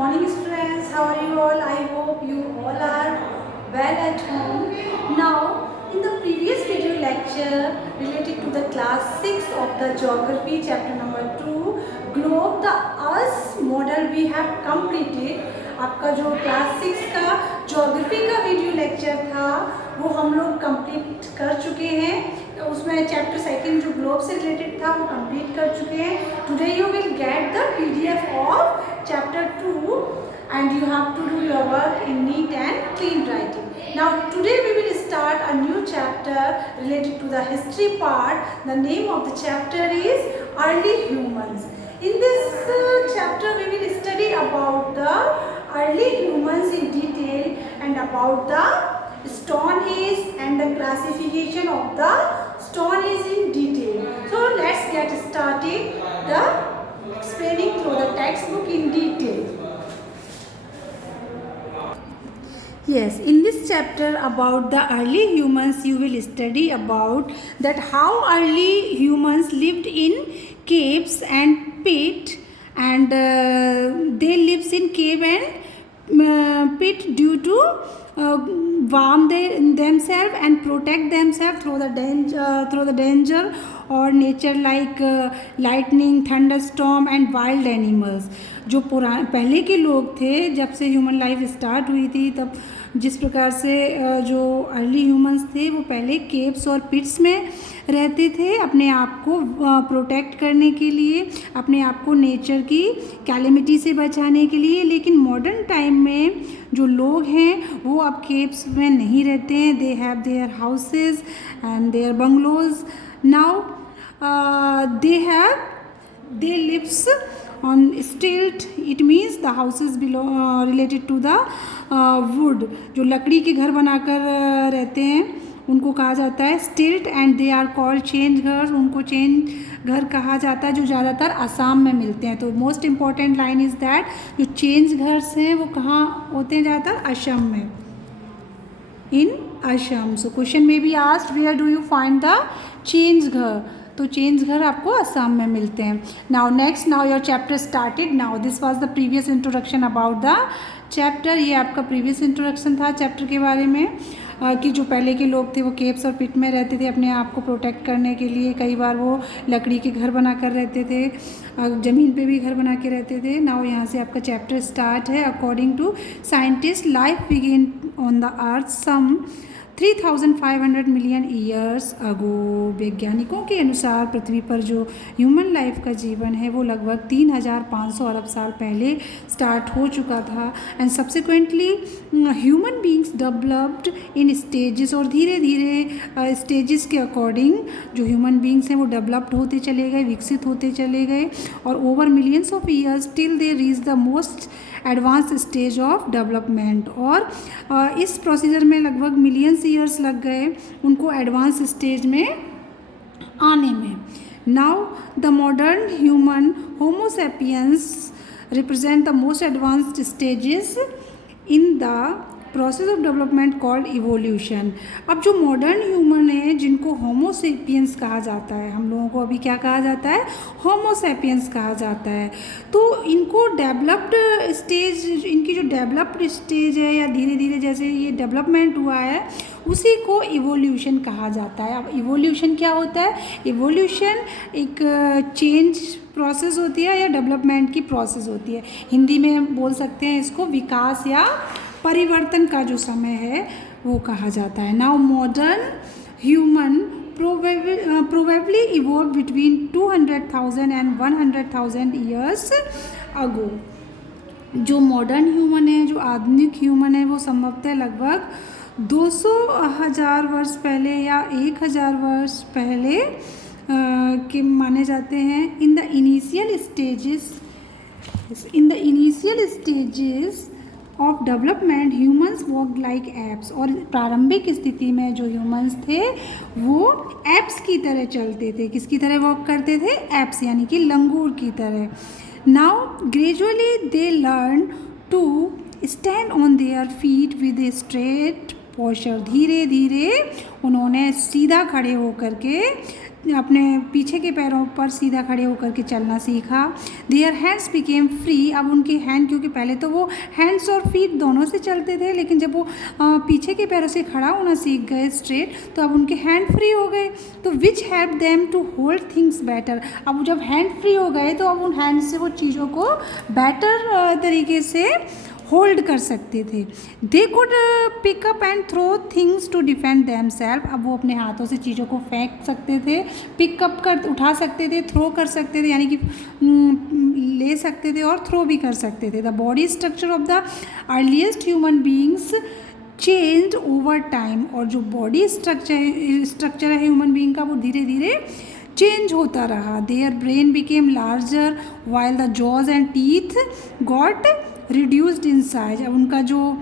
morning students, how are you all? I hope you all are well at home. Now, in the previous video lecture related to the class 6 of the geography chapter number 2, globe the earth model we have completed. आपका जो class 6 का geography का video lecture था वो हम लोग complete कर चुके हैं. उसमें चैप्टर सेकंड जो ग्लोब से रिलेटेड था वो कंप्लीट कर चुके हैं. Today you will get the PDF of chapter 2 and you have to do your work in neat and clean writing. Now today we will start a new chapter related to the history part. The name of the chapter is early humans. In this chapter we will study about the early humans in detail and about the Stone Age and the classification of the Stone Age in detail. So let's get started the explaining through the textbook in detail. Yes, in this chapter about the early humans you will study about that how early humans lived in caves and pit and they lives in cave and pit due to warm themselves and protect themselves through the danger और nature like lightning, thunderstorm and wild animals. जो पहले के लोग थे जब से human life start हुई थी तब जिस प्रकार से जो अर्ली ह्यूमंस थे वो पहले केव्स और पिट्स में रहते थे अपने आप को प्रोटेक्ट करने के लिए, अपने आप को नेचर की कैलेमिटी से बचाने के लिए. लेकिन मॉडर्न टाइम में जो लोग हैं वो अब केव्स में नहीं रहते हैं. They have their houses and their bungalows. Now they lives on stilt. It means the houses related to the wood. जो लकड़ी के घर बनाकर रहते हैं उनको कहा जाता है stilt and they are called chang ghar. उनको चेंज घर कहा जाता है जो ज़्यादातर असम में मिलते हैं. तो most important line is that जो चेंज घर हैं वो कहाँ होते हैं ज़्यादातर असम में, इन असम. सो क्वेश्चन में be asked where do you find the chang ghar. तो चेंज घर आपको असम में मिलते हैं. Now next, now your chapter started. Now this was the previous introduction about the chapter. ये आपका प्रीवियस इंट्रोडक्शन था चैप्टर के बारे में कि जो पहले के लोग थे वो केव्स और पिट में रहते थे अपने आप को प्रोटेक्ट करने के लिए. कई बार वो लकड़ी के घर बना कर रहते थे, ज़मीन पे भी घर बना के रहते थे. नाउ यहाँ से आपका चैप्टर स्टार्ट है. According to scientist life begin on the earth some 3500 million years ago. वैज्ञानिकों के अनुसार पृथ्वी पर जो ह्यूमन लाइफ का जीवन है वो लगभग 3500 अरब साल पहले स्टार्ट हो चुका था. And subsequently human beings developed in stages. और धीरे धीरे स्टेजेस के अकॉर्डिंग जो ह्यूमन बींग्स हैं वो डेवलप्ड होते चले गए, विकसित होते चले गए. और over millions of years till they reach the most advance stage of development. और इस प्रोसीजर में लगभग मिलियंस ईयर्स लग गए उनको एडवांस स्टेज में आने में. Now the modern human Homo sapiens represent the most advanced stages in the process of development called evolution. अब जो मॉडर्न ह्यूमन है जिनको होमो सैपियंस कहा जाता है, हम लोगों को अभी क्या कहा जाता है, होमो सैपियंस कहा जाता है. तो इनको डेवलप्ड स्टेज, इनकी जो डेवलप्ड स्टेज है या धीरे धीरे जैसे ये डेवलपमेंट हुआ है उसी को इवोल्यूशन कहा जाता है. अब इवोल्यूशन क्या होता है? इवोल्यूशन एक चेंज प्रोसेस होती है या डेवलपमेंट की प्रोसेस होती है. हिंदी में बोल सकते हैं इसको विकास या परिवर्तन का जो समय है वो कहा जाता है. Now modern human probably evolve between 200,000 and 100,000 years ago. जो मॉडर्न ह्यूमन है, जो आधुनिक ह्यूमन है वो संभवतः लगभग 200,000 वर्ष पहले या 1,000 वर्ष पहले के माने जाते हैं. In the initial stages of development humans walk like apps. और प्रारंभिक स्थिति में जो ह्यूमंस थे वो एप्स की तरह चलते थे. किसकी तरह वॉक करते थे? एप्स यानी कि लंगूर की तरह. Now gradually they learn to stand on their feet with a straight posture. धीरे धीरे उन्होंने सीधा खड़े होकर के अपने पीछे के पैरों पर सीधा खड़े होकर के चलना सीखा. Their hands became free. अब उनके हैंड, क्योंकि पहले तो वो हैंड्स और फीट दोनों से चलते थे, लेकिन जब वो पीछे के पैरों से खड़ा होना सीख गए स्ट्रेट, तो अब उनके हैंड फ्री हो गए. तो which help them to hold things better. अब जब हैंड फ्री हो गए तो अब उन हैंड से वो चीज़ों को बेटर तरीके से होल्ड कर सकते थे. They could pick up and throw things to defend them self. अब वो अपने हाथों से चीज़ों को फेंक सकते थे, पिकअप कर उठा सकते थे, थ्रो कर सकते थे, यानी कि ले सकते थे और थ्रो भी कर सकते थे. The body structure of the earliest human beings change over time. और जो बॉडी स्ट्रक्चर है ह्यूमन बींग का, वो धीरे धीरे चेंज होता रहा. Their brain became larger while the jaws and teeth got reduced in size. अब उनका जो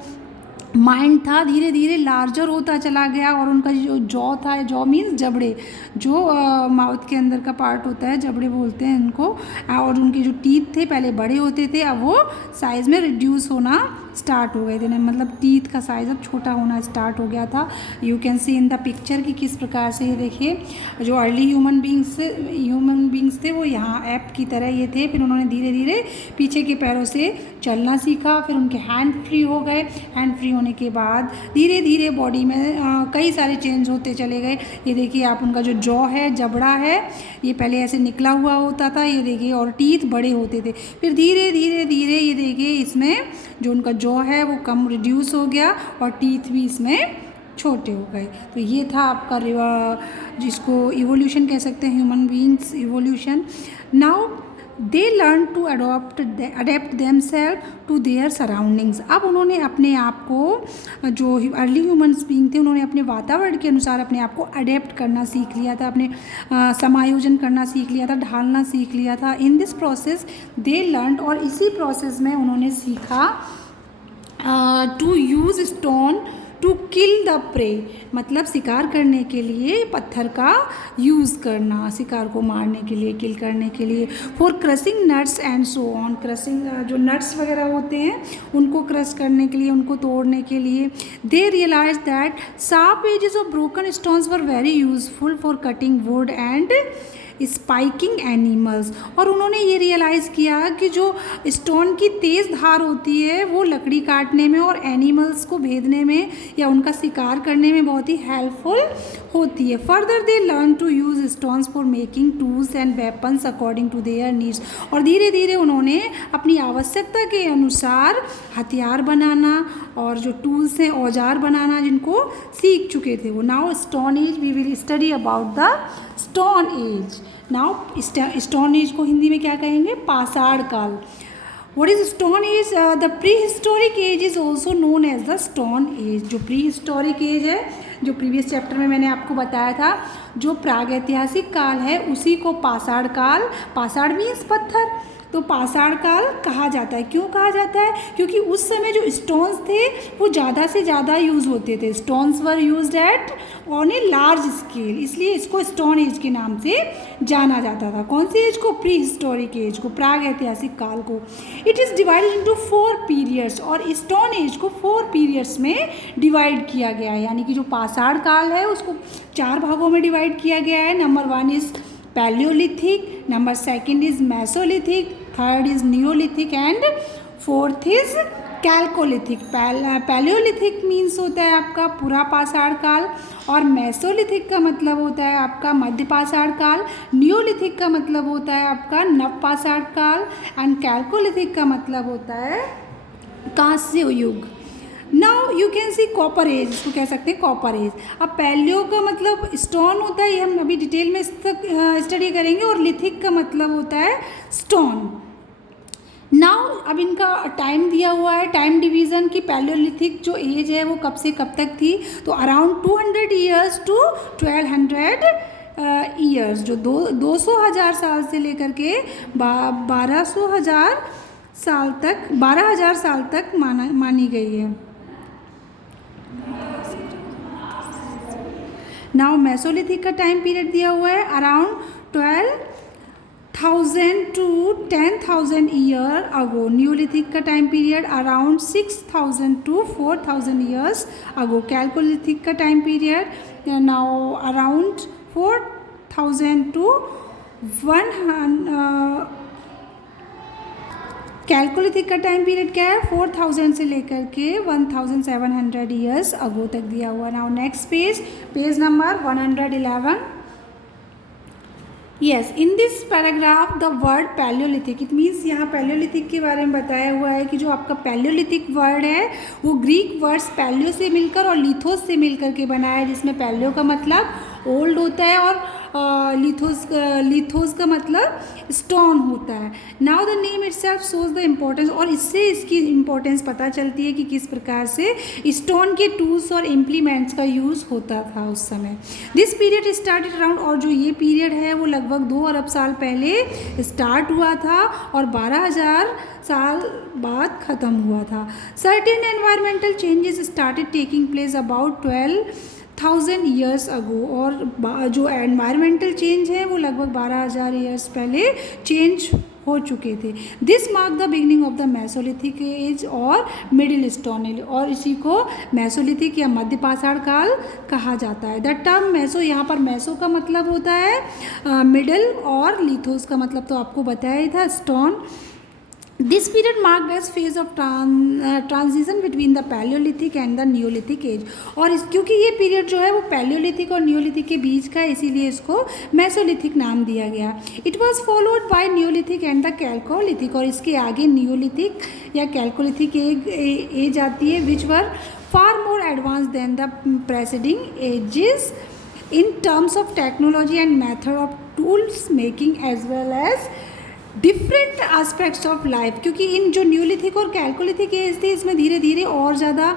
माइंड था धीरे धीरे लार्जर होता चला गया, और उनका जो जॉ था, जॉ मीन्स जबड़े, जो माउथ के अंदर का पार्ट होता है, जबड़े बोलते हैं उनको, और उनके जो टीथ थे पहले बड़े होते थे, अब वो साइज़ में रिड्यूस होना स्टार्ट हो गए थे. मतलब टीथ का साइज़ अब छोटा होना स्टार्ट हो गया था. You can C in the picture कि किस प्रकार से, ये देखिए, जो अर्ली ह्यूमन बींग्स थे वो यहाँ ऐप की तरह ये थे. फिर उन्होंने धीरे धीरे पीछे के पैरों से चलना सीखा. फिर उनके हैंड फ्री हो गए. हैंड फ्री होने के बाद धीरे धीरे बॉडी में कई सारे चेंज होते चले गए. ये देखिए आप, उनका जो जॉ है, जबड़ा है, ये पहले ऐसे निकला हुआ होता था, ये देखिए, और टीथ बड़े होते थे. फिर धीरे धीरे धीरे ये देखिए, इसमें जो उनका जॉ है वो कम रिड्यूस हो गया, और टीथ भी इसमें छोटे हो गए. तो ये था आपका जिसको इवोल्यूशन कह सकते हैं, human beings evolution. Now they learn to adapt them self to their surroundings. अब उन्होंने अपने आप को, जो अर्ली ह्यूमन्स बीइंग थे, उन्होंने अपने वातावरण के अनुसार अपने आप को अडेप्ट करना सीख लिया था, अपने समायोजन करना सीख लिया था, ढालना सीख लिया था. In this process they learn, और इसी प्रोसेस में उन्होंने सीखा to use stone to kill the prey. मतलब शिकार करने के लिए पत्थर का यूज़ करना, शिकार को मारने के लिए, किल करने के लिए. For crushing nuts and so on. Crushing, जो नट्स वगैरह होते हैं उनको क्रश करने के लिए, उनको तोड़ने के लिए. They realise that sharp edges of broken stones were very useful for cutting wood and spiking animals. और उन्होंने ये रियलाइज़ किया कि जो स्टोन की तेज़ धार होती है वो लकड़ी काटने में और एनिमल्स को भेदने में या उनका शिकार करने में बहुत ही हेल्पफुल होती है. Further they learn to use stones for making tools and weapons according to their needs. और धीरे धीरे उन्होंने अपनी आवश्यकता के अनुसार हथियार बनाना और जो टूल्स हैं, औजार बनाना, जिनको सीख चुके थे वो. Now stone age, we will study about the stone age. Now stone age को हिंदी में क्या कहेंगे? पाषाण काल. What is Stone Age? The prehistoric age is also known as the Stone Age. जो prehistoric age है, जो प्रीवियस चैप्टर में मैंने आपको बताया था, जो प्रागैतिहासिक काल है उसी को पाषाण काल, पाषाण मीन्स पत्थर, तो पाषाण काल कहा जाता है. क्यों कहा जाता है? क्योंकि उस समय जो स्टोन्स थे वो ज़्यादा से ज़्यादा यूज़ होते थे. Stones were used eight on a large scale, इसलिए इसको स्टोन एज के नाम से जाना जाता था. कौन सी एज को? प्री हिस्टोरिक एज को, प्राग ऐतिहासिक काल को. It is divided into 4 periods, और स्टोन एज को 4 पीरियड्स में डिवाइड किया गया है. यानी कि जो पाषाण काल है उसको 4 भागों में डिवाइड किया गया है. Number 1 is Palaeolithic, number 2 is Mesolithic, 3rd is Neolithic and 4th is chalcolithic. Palaeolithic means होता है आपका पूरा पाषाण काल, और मेसोलिथिक का मतलब होता है आपका मध्य पाषाण काल, नियोलिथिक का मतलब होता है आपका नव पाषाण काल, एंड कैल्कोलिथिक का मतलब होता है कांस्य युग. Now you can see copper age, इसको कह सकते हैं कॉपर एज. अब पैलियो का मतलब स्टोन होता है, ये हम अभी डिटेल में स्टडी करेंगे, और लिथिक का मतलब होता है स्टोन. नाउ अब इनका टाइम दिया हुआ है, टाइम डिवीज़न की. पैलियोलिथिक जो एज है वो कब से कब तक थी? तो अराउंड 200 ईयर्स टू 1200 ईयर्स, जो 200,000 साल से लेकर के 12,000 साल तक मानी गई है. नाउ मेसोलिथिक का टाइम पीरियड दिया हुआ है around 12 1000 to 10,000 year ago. Neolithic का time period around 6000 to 4000 years ago. Chalcolithic का time period now around 4000 to 100। Chalcolithic का टाइम पीरियड क्या है, 4000 से लेकर के 1700 ईयर्स अगो तक दिया हुआ। Now next page, page number 111। Yes, in this paragraph the word Palaeolithic, it means यहाँ पैलियोलिथिक के बारे में बताया हुआ है कि जो आपका पैलियोलिथिक वर्ड है वो ग्रीक वर्ड्स पैलियो से मिलकर और लिथोस से मिलकर के बना है, जिसमें पैलियो का मतलब ओल्ड होता है और लिथोस का मतलब स्टोन होता है। Now the name itself shows the importance, और इससे इसकी इम्पोर्टेंस पता चलती है कि किस प्रकार से स्टोन के टूल्स और इम्प्लीमेंट्स का यूज़ होता था उस समय। दिस पीरियड स्टार्टेड अराउंड, और जो ये पीरियड है वो लगभग 2 अरब साल पहले स्टार्ट हुआ था और 12,000 साल बाद ख़त्म हुआ था। Certain environmental changes started taking place about 12,000 years ago, और जो एनवायरमेंटल चेंज है वो लगभग 12,000 ईयर्स पहले चेंज हो चुके थे। This mark the beginning of the Mesolithic as और मिडिल स्टोन एज, और इसी को मेसोलिथिक या मध्य पाषाण काल कहा जाता है। द टर्म मेसो, यहाँ पर मेसो का मतलब होता है मिडल, और लिथोस का मतलब तो आपको बताया ही था, stone. This period marked as phase of transition between the palaeolithic and the neolithic age, और क्योंकि ये पीरियड जो है वो पैलियोलिथिक और न्यूलिथिक के बीच का है, इसीलिए इसको मेसोलिथिक नाम दिया गया। It was followed by Neolithic and the Chalcolithic, और इसके आगे न्यूलिथिक या कैल्कोलिथिक एज आती है, which were far more advance than the preceding ages in terms of technology and method of tools making as well as different aspects of life. क्योंकि इन जो Neolithic और कैल्कोलिथिक एज थे, इसमें धीरे धीरे और ज़्यादा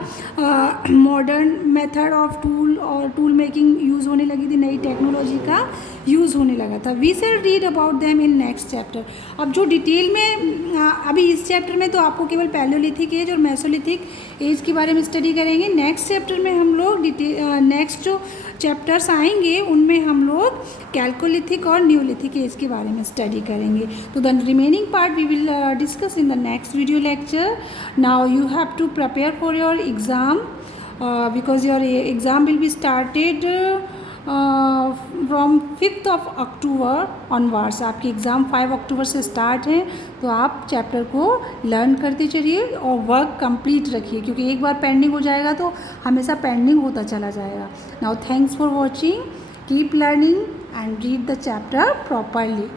मॉडर्न मेथड ऑफ टूल और टूल मेकिंग यूज़ होने लगी थी, नई टेक्नोलॉजी का यूज़ होने लगा था। We shall read about them in next chapter. अब जो डिटेल में अभी इस चैप्टर में तो आपको केवल पैलियोलिथिक एज और मेसोलिथिक एज के बारे में स्टडी करेंगे। नेक्स्ट चैप्टर में हम लोग नेक्स्ट जो चैप्टर्स आएंगे उनमें हम लोग कैल्कोलिथिक और न्यूलिथिक एज के बारे में स्टडी करेंगे। तो the remaining part we will discuss in the next video lecture. Now you have to prepare for your exam because your exam will be started from 5th of October onwards. आपके exam 5 अक्टूबर से start है, तो आप chapter को learn करते चलिए और वर्क कंप्लीट रखिए, क्योंकि एक बार पेंडिंग हो जाएगा तो हमेशा पेंडिंग होता चला जाएगा। Now thanks for watching, keep learning and read the chapter properly.